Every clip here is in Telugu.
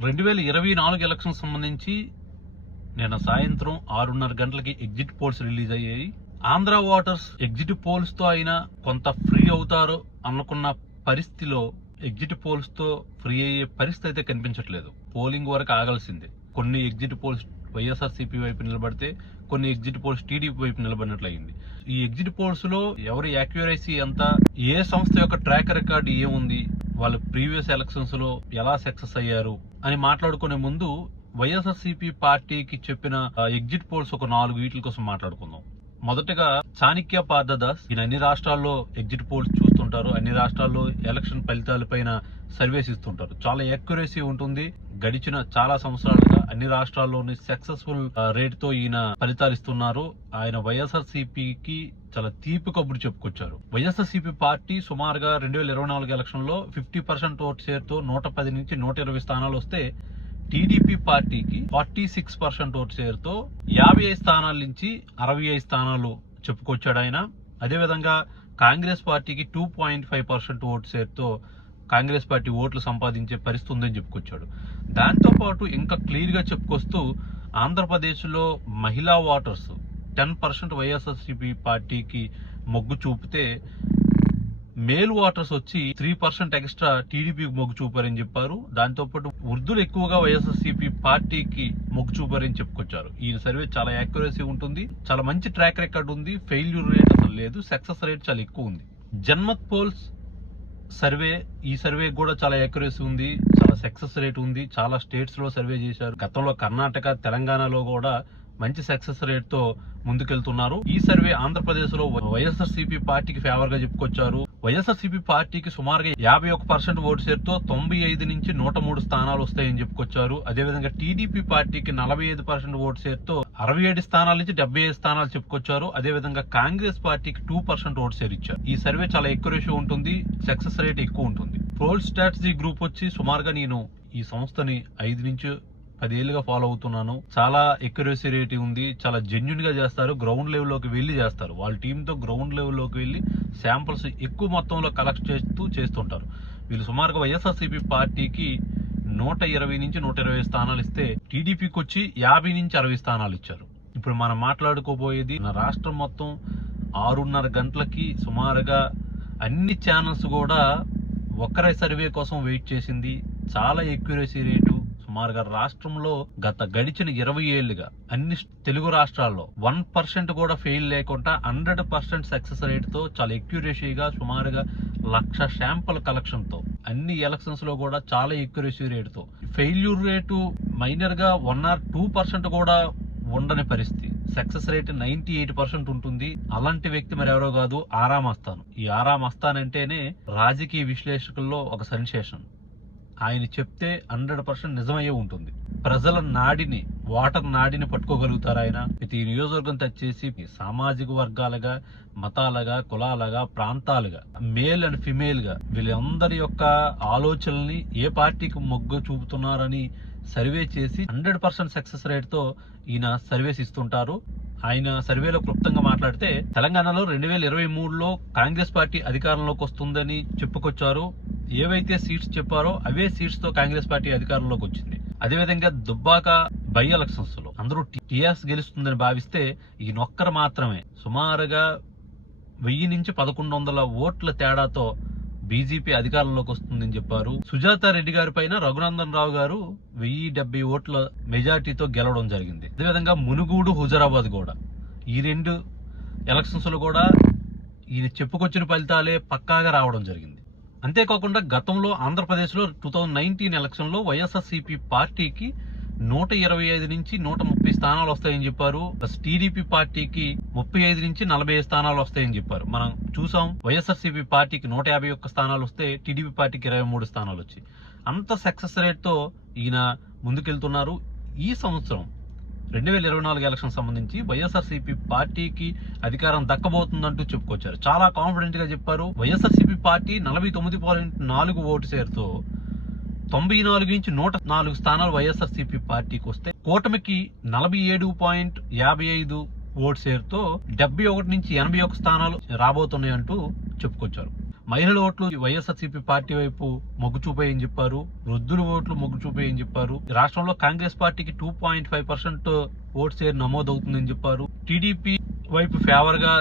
2024 ఎలక్షన్ సంబంధించి నిన్న సాయంత్రం 6:30 గంటలకి ఎగ్జిట్ పోల్స్ రిలీజ్ అయ్యాయి. ఆంధ్ర ఓటర్స్ ఎగ్జిట్ పోల్స్ తో అయినా కొంత ఫ్రీ అవుతారు అనుకున్న పరిస్థితిలో ఎగ్జిట్ పోల్స్ తో ఫ్రీ అయ్యే పరిస్థితి అయితే కనిపించట్లేదు. పోలింగ్ వరకు ఆగాల్సిందే. కొన్ని ఎగ్జిట్ పోల్స్ వైఎస్ఆర్సీపీ వైపు నిలబడితే కొన్ని ఎగ్జిట్ పోల్స్ టీడీపీ వైపు నిలబడినట్లయింది. ఈ ఎగ్జిట్ పోల్స్ లో ఎవరి యాక్యురసీ ఎంత, ఏ సంస్థ యొక్క ట్రాక్ రికార్డు ఏముంది, వాళ్ళు ప్రీవియస్ ఎలక్షన్స్ లో ఎలా సక్సెస్ అయ్యారు అని మాట్లాడుకునే ముందు వైఎస్ఆర్సీపీ పార్టీకి చెప్పిన ఎగ్జిట్ పోల్స్ ఒక 4 వీటి కోసం మాట్లాడుకుందాం. మొదటగా చాణక్య పార్థదాస్, ఈయన అన్ని రాష్ట్రాల్లో ఎగ్జిట్ పోల్స్ చూస్తుంటారు, అన్ని రాష్ట్రాల్లో ఎలక్షన్ ఫలితాలపైన సర్వేస్ ఇస్తుంటారు. చాలా యాక్యురసీ ఉంటుంది. గడిచిన చాలా సంవత్సరాలుగా అన్ని రాష్ట్రాల్లోని సక్సెస్ఫుల్ రేట్ తో ఈయన ఫలితాలు ఇస్తున్నారు. ఆయన వైఎస్ఆర్సీపీకి చాలా తీపి కబురు చెప్పుకొచ్చారు. వైఎస్ఆర్సీపీ పార్టీ సుమారుగా 2024 ఎలక్షన్ లో 50% ఓట్ షేర్ తో 110 నుంచి 120 స్థానాలు వస్తే టీడీపీ పార్టీకి 46% ఓట్ షేర్ తో 55 స్థానాల నుంచి 65 స్థానాలు చెప్పుకొచ్చాడు ఆయన. అదేవిధంగా కాంగ్రెస్ పార్టీకి 2.5% ఓట్ షేర్ తో కాంగ్రెస్ పార్టీ ఓట్లు సంపాదించే పరిస్థితి ఉందని చెప్పుకొచ్చాడు. దాంతో పాటు ఇంకా క్లియర్ గా చెప్పుకొస్తూ ఆంధ్రప్రదేశ్ లో మహిళా ఓటర్స్ 10% వైఎస్ఆర్సీపీ పార్టీకి మొగ్గు చూపితే మేల్ ఓటర్స్ వచ్చి 3% ఎక్స్ట్రా టీడీపీకి మొగ్గు చూపారని చెప్పారు. దాంతో పాటు వృద్ధులు ఎక్కువగా వైఎస్ఆర్సీపీ పార్టీకి మొగ్గు చూపారని చెప్పుకొచ్చారు. ఈ సర్వే చాలా యాక్యురసీ ఉంటుంది, చాలా మంచి ట్రాక్ రికార్డ్ ఉంది, ఫెయిల్యూర్ రేట్ అసలు లేదు, సక్సెస్ రేట్ చాలా ఎక్కువ ఉంది. జన్మత్ పోల్స్ సర్వే, ఈ సర్వే కూడా చాలా యాక్యురసీ ఉంది, చాలా సక్సెస్ రేట్ ఉంది. చాలా స్టేట్స్ లో సర్వే చేశారు. గతంలో కర్ణాటక, తెలంగాణలో కూడా మంచి సక్సెస్ రేట్ తో ముందుకెళ్తున్నారు. ఈ సర్వే ఆంధ్రప్రదేశ్ లో వైఎస్ఆర్సీపీ పార్టీకి ఫేవర్ గా చెప్పుకొచ్చారు. వైఎస్ఆర్సీపీ పార్టీకి సుమారుగా 51% ఓటు షేర్ తో 95 నుంచి 103 స్థానాలు వస్తాయని చెప్పుకొచ్చారు. అదేవిధంగా టీడీపీ పార్టీకి 45% ఓటు షేర్ తో 67 స్థానాల నుంచి 75 స్థానాలు చెప్పుకొచ్చారు. అదేవిధంగా కాంగ్రెస్ పార్టీకి 2% ఓటు షేర్ ఇచ్చారు. ఈ సర్వే చాలా ఎక్కురేషియో ఉంటుంది, సక్సెస్ రేట్ ఎక్కువ ఉంటుంది. పోల్ స్ట్రాటజీ గ్రూప్ వచ్చి సుమారుగా నేను ఈ సంస్థని 5 నుంచి 10 ఏళ్ళుగా ఫాలో అవుతున్నాను. చాలా ఎక్యురసీ రేట్ ఉంది, చాలా జెన్యున్ గా చేస్తారు, గ్రౌండ్ లెవెల్ లోకి వెళ్లి చేస్తారు. వాళ్ళ టీమ్ తో గ్రౌండ్ లెవెల్ లోకి వెళ్లి శాంపుల్స్ ఎక్కువ మొత్తంలో కలెక్ట్ చేస్తుంటారు. వీళ్ళు సుమారుగా వైఎస్ఆర్సీపీ పార్టీకి 120 నుంచి 120 స్థానాలు ఇస్తే టీడీపీకి వచ్చి 50 నుంచి 60 స్థానాలు ఇచ్చారు. ఇప్పుడు మనం మాట్లాడుకోబోయేది మన రాష్ట్రం మొత్తం 6:30 గంటలకి సుమారుగా అన్ని ఛానల్స్ కూడా ఒక్కరే సర్వే కోసం వెయిట్ చేసింది. చాలా ఎక్యురసీ రేటు సుమారుగా రాష్ట్రంలో గడిచిన 20 ఏళ్లుగా అన్ని తెలుగు రాష్ట్రాల్లో 1% కూడా ఫెయిల్ లేకుండా 100% సక్సెస్ రేట్ తో చాలా ఎక్యురసీగా సుమారుగా 1,00,000 శాంపుల్ కలెక్షన్ తో అన్ని ఎలక్షన్స్ లో కూడా చాలా ఎక్యురసీ రేట్ తో, ఫెయిల్యూర్ రేటు మైనర్ గా 1 or 2% కూడా ఉండని పరిస్థితి. సక్సెస్ రేట్ 98% ఉంటుంది. అలాంటి వ్యక్తి మరి ఎవరో కాదు, ఆరామ్ అస్థాన్. ఈ ఆరామ్ అస్థాన్ అంటేనే రాజకీయ విశ్లేషకుల్లో ఒక సెన్సేషన్. ఆయన చెప్తే 100% నిజమయ్యే ఉంటుంది. ప్రజల నాడిని, ఓటర్ నాడిని పట్టుకోగలుగుతారు ఆయన. ప్రతి నియోజకవర్గం తెచ్చేసి సామాజిక వర్గాలుగా, మతాలుగా, కులాలుగా, ప్రాంతాలుగా, మేల్ అండ్ ఫిమేల్ గా వీళ్ళందరి యొక్క ఆలోచనల్ని ఏ పార్టీకి మొగ్గు చూపుతున్నారని సర్వే చేసి 100% సక్సెస్ రేట్ తో ఈయన సర్వేస్ ఇస్తుంటారు. ఆయన సర్వేలో క్లుప్తంగా మాట్లాడితే తెలంగాణలో 2023లో కాంగ్రెస్ పార్టీ అధికారంలోకి వస్తుందని చెప్పుకొచ్చారు. ఏవైతే సీట్స్ చెప్పారో అవే సీట్స్ తో కాంగ్రెస్ పార్టీ అధికారంలోకి వచ్చింది. అదేవిధంగా దుబ్బాక బై ఎలక్షన్స్ లో అందరూ టీఆర్ఎస్ గెలుస్తుందని భావిస్తే ఈయనొక్కరు మాత్రమే సుమారుగా 1000 నుంచి 1100 ఓట్ల తేడాతో బీజేపీ అధికారంలోకి వస్తుందని చెప్పారు. సుజాత రెడ్డి గారి పైన రఘునందన్ రావు గారు 1070 ఓట్ల మెజార్టీతో గెలవడం జరిగింది. అదేవిధంగా మునుగోడు, హుజరాబాద్ కూడా ఈ 2 ఎలక్షన్స్ లో కూడా ఈయన చెప్పుకొచ్చిన ఫలితాలే పక్కాగా రావడం జరిగింది. అంతేకాకుండా గతంలో ఆంధ్రప్రదేశ్ లో 2019 ఎలక్షన్ లో వైఎస్ఆర్సీపీ పార్టీకి 125 నుంచి 130 స్థానాలు వస్తాయని చెప్పారు. టీడీపీ పార్టీకి 35 నుంచి 40 స్థానాలు వస్తాయని చెప్పారు. మనం చూసాం, వైఎస్ఆర్సీపీ పార్టీకి 151 స్థానాలు వస్తే టీడీపీ పార్టీకి 23 స్థానాలు వచ్చి అంత సక్సెస్ రేట్ తో ఈయన ముందుకెళ్తున్నారు. ఈ సంవత్సరం 2024 ఎలక్షన్ సంబంధించి వైఎస్ఆర్సీపీ పార్టీకి అధికారం దక్కబోతుందంటూ చెప్పుకొచ్చారు. చాలా కాన్ఫిడెంట్ గా చెప్పారు. వైఎస్ఆర్సీపీ పార్టీ 49.4 ఓటు షేర్ తో 94 నుంచి 104 స్థానాలు వైఎస్ఆర్సీపీ పార్టీకి వస్తే కూటమికి 47.55 ఓట్ షేర్ తో 71 నుంచి 81 స్థానాలు రాబోతున్నాయంటూ చెప్పుకొచ్చారు. మహిళల ఓట్లు వైఎస్ఆర్సీపీ పార్టీ వైపు మొగ్గు చూపాయని చెప్పారు. వృద్ధుల ఓట్లు మొగ్గు చూపాయని చెప్పారు. రాష్ట్రంలో కాంగ్రెస్ పార్టీకి 2.5% ఓట్ షేర్ నమోదవుతుందని చెప్పారు. టీడీపీ వైపు ఫేవర్ గా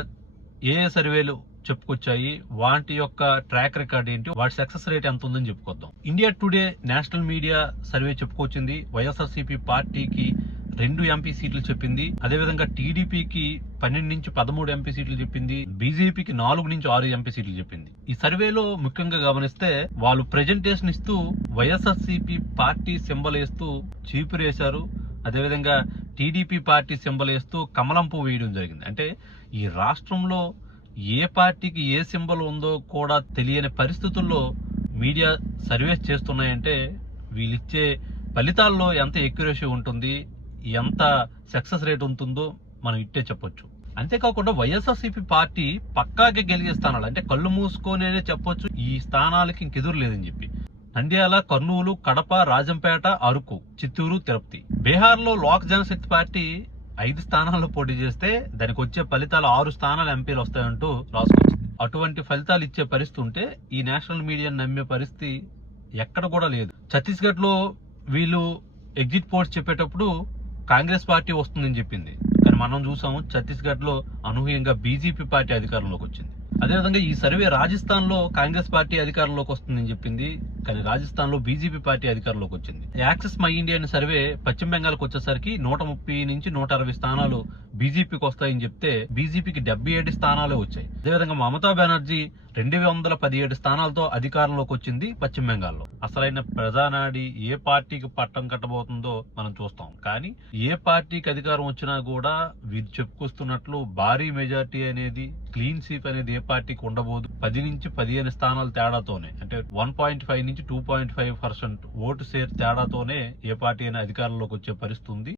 ఏ సర్వేలు చెప్పుకొచ్చాయి, వాటి యొక్క ట్రాక్ రికార్డ్ ఏంటి, వాటి సక్సెస్ రేట్ ఎంత ఉందని చెప్పుకొద్దాం. India today national media survey చెప్పుకొచ్చింది వైఎస్ఆర్సీపీ పార్టీకి 2 ఎంపీ సీట్లు చెప్పింది. అదేవిధంగా టీడీపీకి 12 నుంచి 13 ఎంపీ సీట్లు చెప్పింది. బీజేపీకి 4 నుంచి 6 ఎంపీ సీట్లు చెప్పింది. ఈ సర్వేలో ముఖ్యంగా గమనిస్తే వాళ్ళు ప్రెజెంటేషన్ ఇస్తూ వైఎస్ఆర్సీపీ పార్టీ సింబల్ వేస్తూ చీపురేశారు. అదేవిధంగా టీడీపీ పార్టీ సింబల్ వేస్తూ కమలం పువ్వు వేయడం జరిగింది. అంటే ఈ రాష్ట్రంలో ఏ పార్టీకి ఏ సింబల్ ఉందో కూడా తెలియని పరిస్థితుల్లో మీడియా సర్వేస్ చేస్తున్నాయంటే వీళ్ళిచ్చే ఫలితాల్లో ఎంత ఎక్యురసీ ఉంటుంది, ఎంత సక్సెస్ రేట్ ఉంటుందో మనం ఇట్టే చెప్పొచ్చు. అంతేకాకుండా వైఎస్ఆర్సీపీ పార్టీ పక్కాగా గెలిచే స్థానాలు అంటే కళ్ళు మూసుకొనే చెప్పొచ్చు ఈ స్థానాలకి ఇంకెదురు లేదని చెప్పి. నంద్యాల, కర్నూలు, కడప, రాజంపేట, అరకు, చిత్తూరు, తిరుపతి. బీహార్లో లోక్ జనశక్తి పార్టీ 5 స్థానాల్లో పోటీ చేస్తే దానికి వచ్చే ఫలితాలు 6 స్థానాలు ఎంపీలు వస్తాయంటూ రాసుకొచ్చింది. అటువంటి ఫలితాలు ఇచ్చే పరిస్థితి ఉంటే ఈ నేషనల్ మీడియాని నమ్మే పరిస్థితి ఎక్కడ కూడా లేదు. ఛత్తీస్గఢ్ లో వీళ్ళు ఎగ్జిట్ పోల్స్ చెప్పేటప్పుడు కాంగ్రెస్ పార్టీ వస్తుందని చెప్పింది. కానీ మనం చూసాము ఛత్తీస్గఢ్ లో అనూహ్యంగా బీజేపీ పార్టీ అధికారంలోకి వచ్చింది. అదేవిధంగా ఈ సర్వే రాజస్థాన్ లో కాంగ్రెస్ పార్టీ అధికారంలోకి వస్తుందని చెప్పింది. కానీ రాజస్థాన్ లో బీజేపీ పార్టీ అధికారంలోకి వచ్చింది. యాక్సెస్ మై ఇండియా అనే సర్వే పశ్చిమ బెంగాల్కి వచ్చేసరికి 130 నుంచి 160 స్థానాలు బీజేపీకి వస్తాయని చెప్తే బీజేపీకి 77 స్థానాలే వచ్చాయి. అదేవిధంగా మమతా బెనర్జీ 217 స్థానాలతో అధికారంలోకి వచ్చింది పశ్చిమ బెంగాల్లో. అసలైన ప్రధానాడి ఏ పార్టీకి పట్టం కట్టబోతుందో మనం చూస్తాం. కానీ ఏ పార్టీకి అధికారం వచ్చినా కూడా వీరు చెప్పుకొస్తున్నట్లు భారీ మెజార్టీ అనేది, క్లీన్ స్వీప్ అనేది ఏ పార్టీకి ఉండబోదు. 10 నుంచి 15 స్థానాల తేడాతోనే, అంటే 1.5 నుంచి 2.5% ఓటు షేర్ తేడాతోనే ఏ పార్టీ అయినా అధికారంలోకి వచ్చే పరిస్థితి ఉంది.